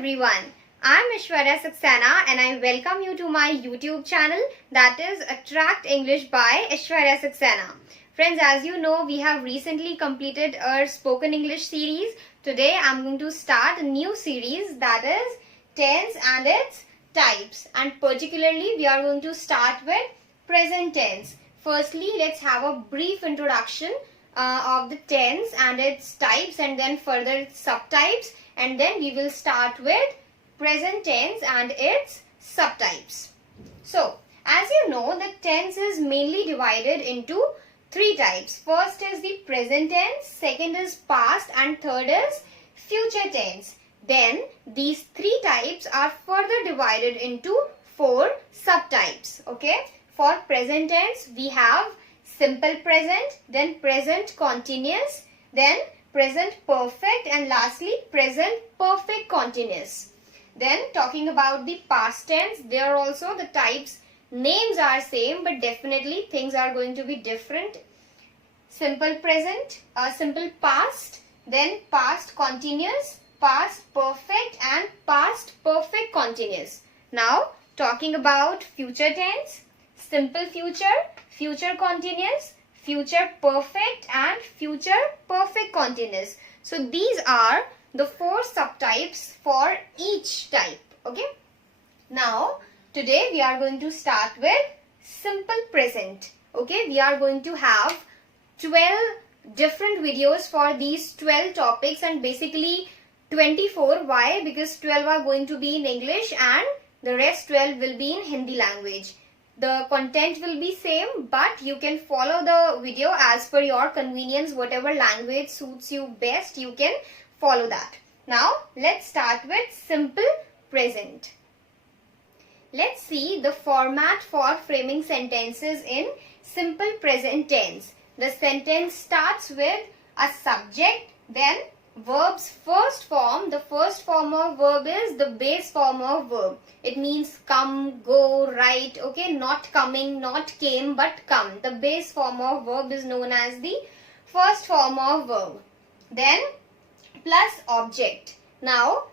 everyone, I'm Ishwarya Saxena and I welcome you to my YouTube channel, that is Attract English by Ishwarya Saxena. Friends, as you know, we have recently completed our spoken English series. Today I'm going to start a new series, that is tense and its types, and particularly we are going to start with present tense. Firstly, let's have a brief introduction of the tense and its types, and then further subtypes, and then we will start with present tense and its subtypes. So, as you know, the tense is mainly divided into three types. First is the present tense, second is past, and third is future tense. Then these three types are further divided into four subtypes. Okay, for present tense we have simple present, then present continuous, then present perfect, and lastly present perfect continuous. Then talking about the past tense, there also the types names are same, but definitely things are going to be different. Simple present, simple past, then past continuous, past perfect, and past perfect continuous. Now talking about future tense, simple future, future continuous, future perfect, and future perfect continuous. So these are the four subtypes for each type. Okay. Now today we are going to start with simple present. Okay, we are going to have 12 different videos for these 12 topics, and basically 24. Why? Because 12 are going to be in English and the rest 12 will be in Hindi language. The content will be same, but you can follow the video as per your convenience. Whatever language suits you best, you can follow that. Now let's start with simple present. Let's see the format for framing sentences in simple present tense. The sentence starts with a subject, then verb's first form. The first form of verb is the base form of verb. It means come, go, write. Okay, not coming, not came, but come. The base form of verb is known as the first form of verb. Then plus object. Now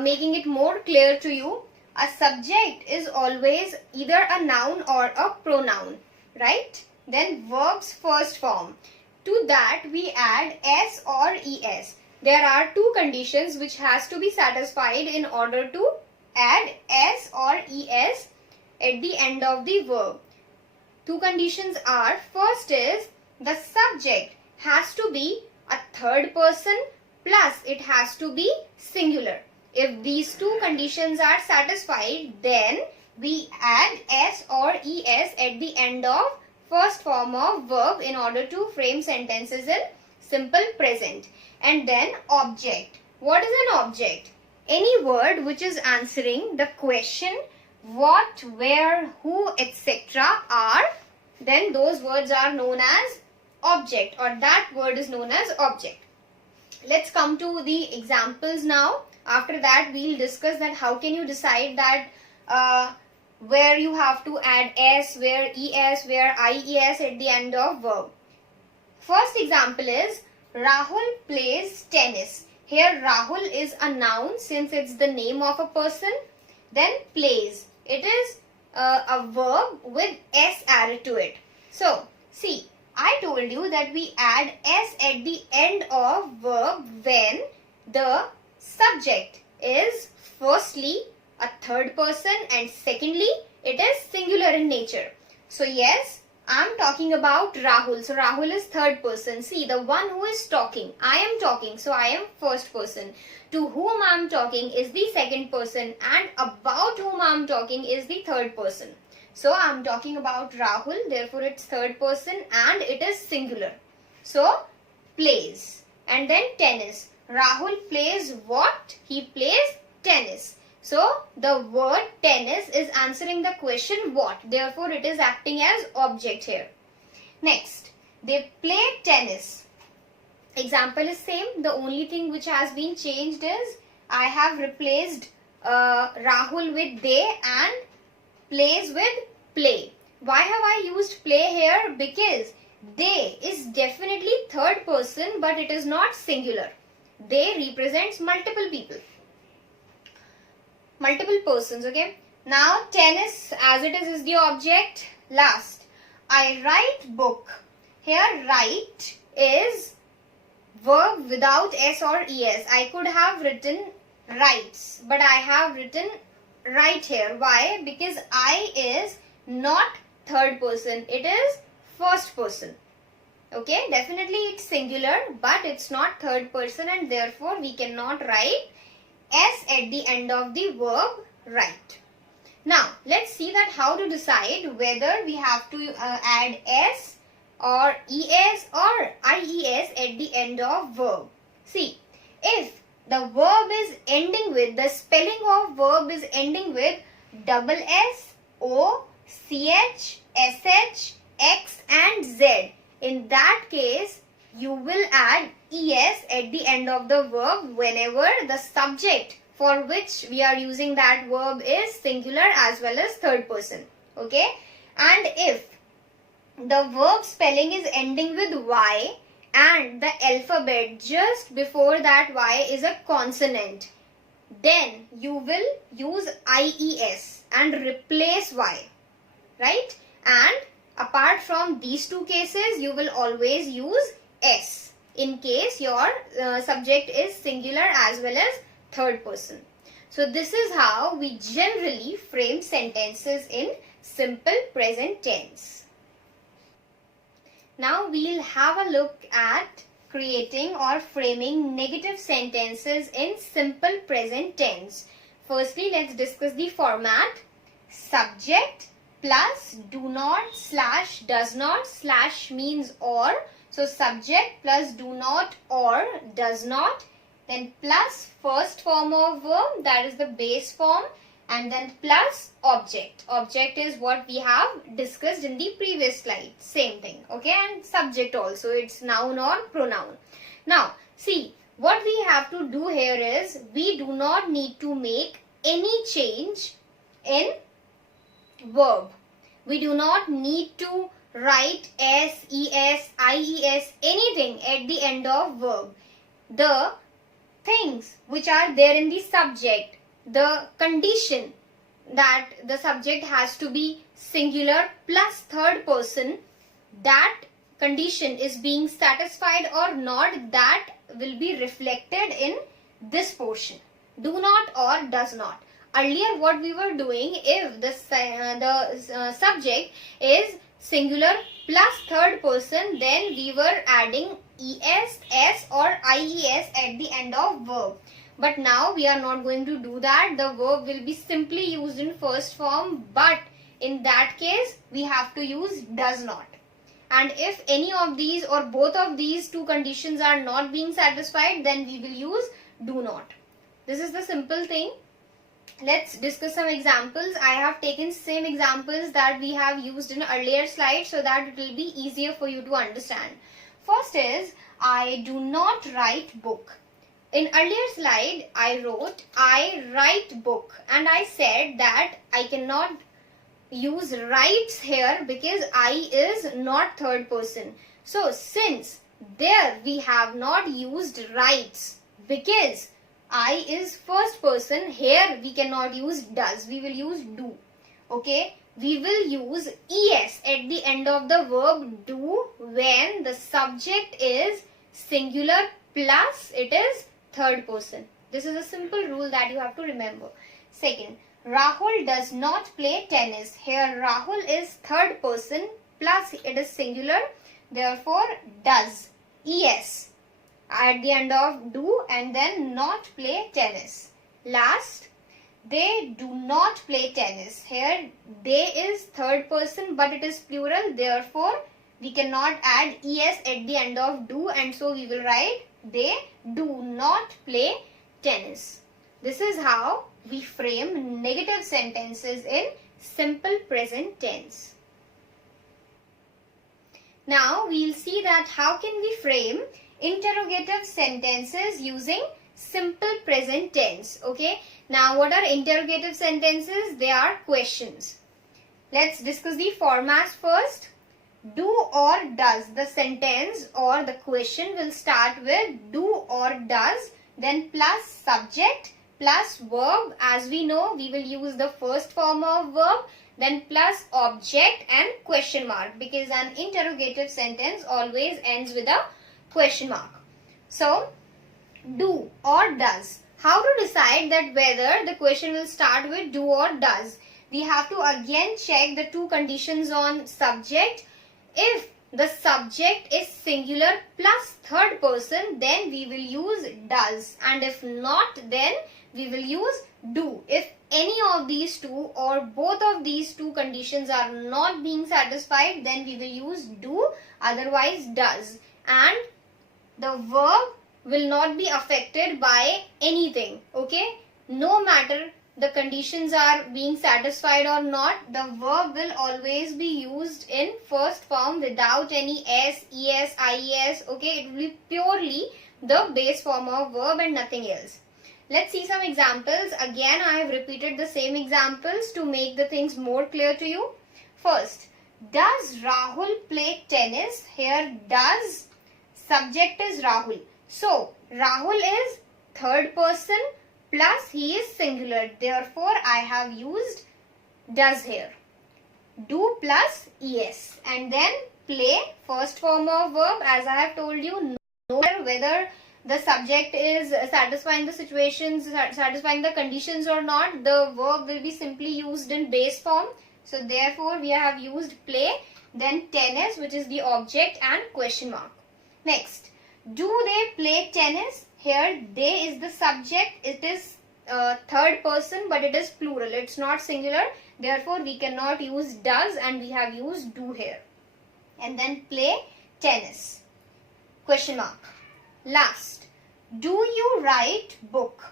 making it more clear to you, a subject is always either a noun or a pronoun, right? Then verb's first form. To that we add s or es. There are two conditions which has to be satisfied in order to add s or es at the end of the verb. Two conditions are, first is the subject has to be a third person plus it has to be singular. If these two conditions are satisfied, then we add s or es at the end of first form of verb in order to frame sentences in simple present. And then object. What is an object? Any word which is answering the question what, where, who, etc. are, then those words are known as object, or that word is known as object. Let's come to the examples now. After that we'll discuss that how can you decide that where you have to add s, where es, where ies at the end of verb. First example is Rahul plays tennis. Here Rahul is a noun since it's the name of a person. Then plays. It is a verb with s added to it. So see, I told you that we add s at the end of verb when the subject is firstly a third person and secondly it is singular in nature. So yes, I am talking about Rahul. So Rahul is third person. See, the one who is talking, I am talking, so I am first person. To whom I am talking is the second person, and about whom I am talking is the third person. So I am talking about Rahul, therefore it's third person and it is singular. So plays. And then tennis. Rahul plays what? He plays tennis. So the word tennis is answering the question what. Therefore it is acting as object here. Next, they play tennis. Example is same. The only thing which has been changed is I have replaced Rahul with they and plays with play. Why have I used play here? Because they is definitely third person, but it is not singular. They represents multiple people. multiple persons. Okay, now tennis as it is the object. Last, I write book. Here write is verb without s or es. I could have written writes, but I have written write here. Why? Because I is not third person, it is first person. Okay, definitely it's singular, but it's not third person, and therefore we cannot write s at the end of the verb write. Now let's see that how to decide whether we have to add s or es or ies at the end of verb. See, if the verb is ending with, the spelling of verb is ending with double s, o, ch, sh, x and z, in that case you will add es at the end of the verb whenever the subject for which we are using that verb is singular as well as third person. Okay, and if the verb spelling is ending with y and the alphabet just before that y is a consonant, then you will use ies and replace y, right? And apart from these two cases, you will always use s in case your subject is singular as well as third person. So this is how we generally frame sentences in simple present tense. Now we'll have a look at creating or framing negative sentences in simple present tense. Firstly, let's discuss the format. Subject plus do not slash does not slash means or. So subject plus do not or does not, then plus first form of verb, that is the base form, and then plus object. Object is what we have discussed in the previous slide. Same thing. Okay, and subject also, it's noun or pronoun. Now, see, what we have to do here is we do not need to make any change in verb. We do not need to write s, es, ies, anything at the end of verb. The things which are there in the subject, the condition that the subject has to be singular plus third person, that condition is being satisfied or not, that will be reflected in this portion. Do not or does not. Earlier what we were doing, if the subject is singular plus third person, then we were adding es, s or ies at the end of verb. But now we are not going to do that. The verb will be simply used in first form, but in that case we have to use does not. And if any of these or both of these two conditions are not being satisfied, then we will use do not. This is the simple thing. Let's discuss some examples. I have taken same examples that we have used in earlier slides so that it will be easier for you to understand. First is, I do not write book. In earlier slide, I wrote, I write book, and I said that I cannot use writes here because I is not third person. So since there we have not used writes because I is first person, here we cannot use does, we will use do. Okay, we will use es at the end of the verb do when the subject is singular plus it is third person. This is a simple rule that you have to remember. Second, Rahul does not play tennis. Here Rahul is third person plus it is singular, therefore does, es at the end of do and then not play tennis. Last, they do not play tennis. Here they is third person but it is plural, therefore we cannot add es at the end of do, and so we will write they do not play tennis. This is how we frame negative sentences in simple present tense. Now we will see that how can we frame interrogative sentences using simple present tense. Okay, now what are interrogative sentences? They are questions. Let's discuss the formats first. Do or does. The sentence or the question will start with do or does, then plus subject plus verb. As we know, we will use the first form of verb, then plus object and question mark, because an interrogative sentence always ends with a question mark. So, do or does. How to decide that whether the question will start with do or does? We have to again check the two conditions on subject. If the subject is singular plus third person, then we will use does, and if not, then we will use do. If any of these two or both of these two conditions are not being satisfied, then we will use do, otherwise does, and the verb will not be affected by anything. Okay, no matter the conditions are being satisfied or not, the verb will always be used in first form without any s, es, ies. Okay, it will be purely the base form of verb and nothing else. Let's see some examples. Again, I have repeated the same examples to make the things more clear to you. First, does Rahul play tennis? Here, does, subject is Rahul. So, Rahul is third person plus he is singular. Therefore, I have used does here. Do plus es. And then play, first form of verb, as I have told you, no matter whether the subject is satisfying the situations, satisfying the conditions or not, the verb will be simply used in base form. So, therefore, we have used play, then tennis, which is the object, and question mark. Next, do they play tennis? Here, they is the subject. It is third person, but it is plural. It's not singular. Therefore, we cannot use does, and we have used do here. And then play tennis. Question mark. Last, do you write book?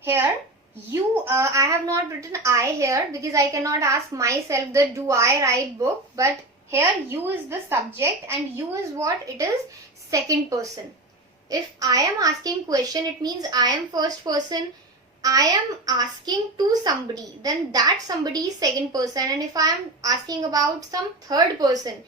Here, you, I have not written I here because I cannot ask myself that do I write book, but here you is the subject and you is what? It is second person. If I am asking question, it means I am first person. I am asking to somebody, then that somebody is second person. And if I am asking about some third person,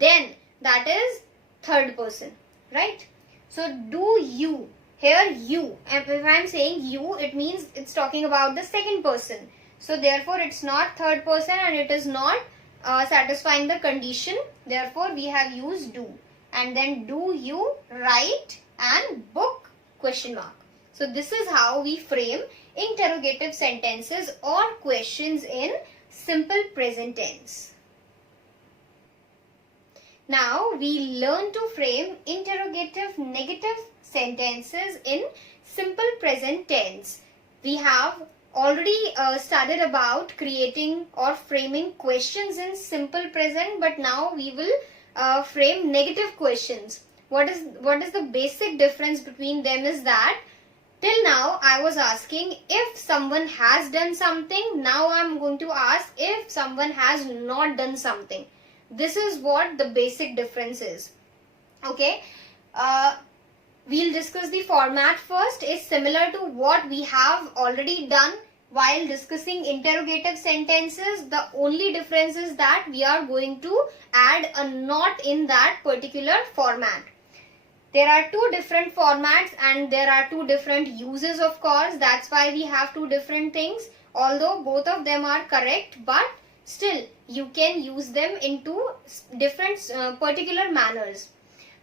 then that is third person, right? So, do you. Here you, and if I am saying you, it means it's talking about the second person. So, therefore, it's not third person and it is not satisfying the condition. Therefore, we have used do. And then do you write and book question mark. So, this is how we frame interrogative sentences or questions in simple present tense. Now, we learn to frame interrogative negative sentences in simple present tense. We have already studied about creating or framing questions in simple present, but now we will frame negative questions. What is the basic difference between them is that till now I was asking if someone has done something. Now I am going to ask if someone has not done something. This is what the basic difference is. Okay. We'll discuss the format first. It's similar to what we have already done while discussing interrogative sentences. The only difference is that we are going to add a not in that particular format. There are two different formats and there are two different uses, of course. That's why we have two different things. Although both of them are correct, but still you can use them into different particular manners.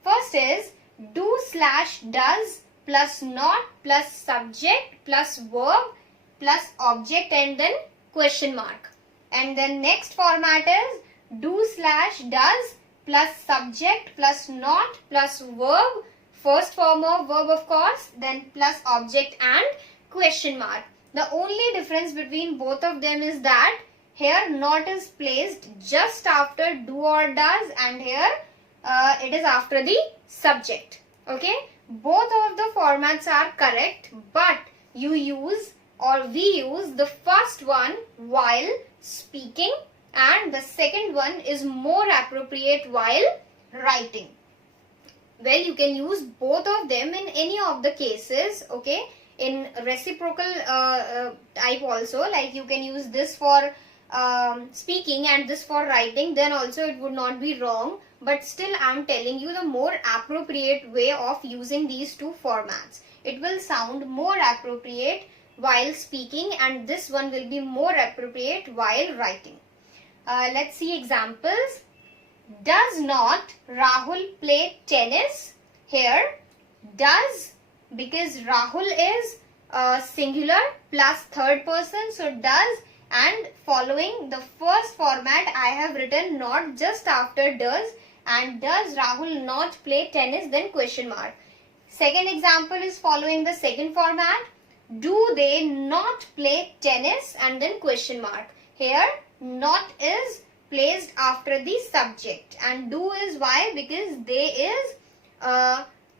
First is do/does plus not plus subject plus verb plus object and then question mark. And then next format is do/does plus subject plus not plus verb, first form of verb of course, then plus object and question mark. The only difference between both of them is that here not is placed just after do or does and here it is after the subject. Okay, both of the formats are correct, but you use or we use the first one while speaking and the second one is more appropriate while writing. Well, you can use both of them in any of the cases, okay, in reciprocal type also, like you can use this for speaking and this for writing, then also it would not be wrong, but still I am telling you the more appropriate way of using these two formats. it will sound more appropriate while speaking, and this one will be more appropriate while writing. Let's see examples. Does not Rahul play tennis? Here, does, because Rahul is singular plus third person, so does, and following the first format I have written not just after does, and does Rahul not play tennis, then question mark. Second example is following the second format. Do they not play tennis, and then question mark. Here not is placed after the subject and do is why, because they is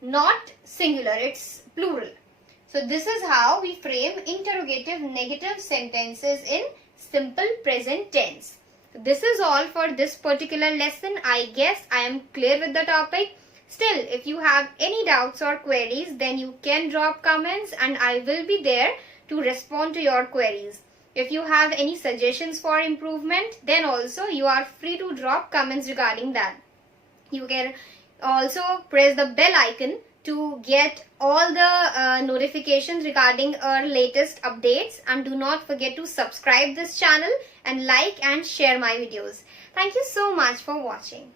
not singular, it's plural. So this is how we frame interrogative negative sentences in simple present tense. This is all for this particular lesson. I guess I am clear with the topic. Still, if you have any doubts or queries, then you can drop comments and I will be there to respond to your queries. If you have any suggestions for improvement, then also you are free to drop comments regarding that. You can also press the bell icon to get all the notifications regarding our latest updates, and do not forget to subscribe this channel and like and share my videos. Thank you so much for watching.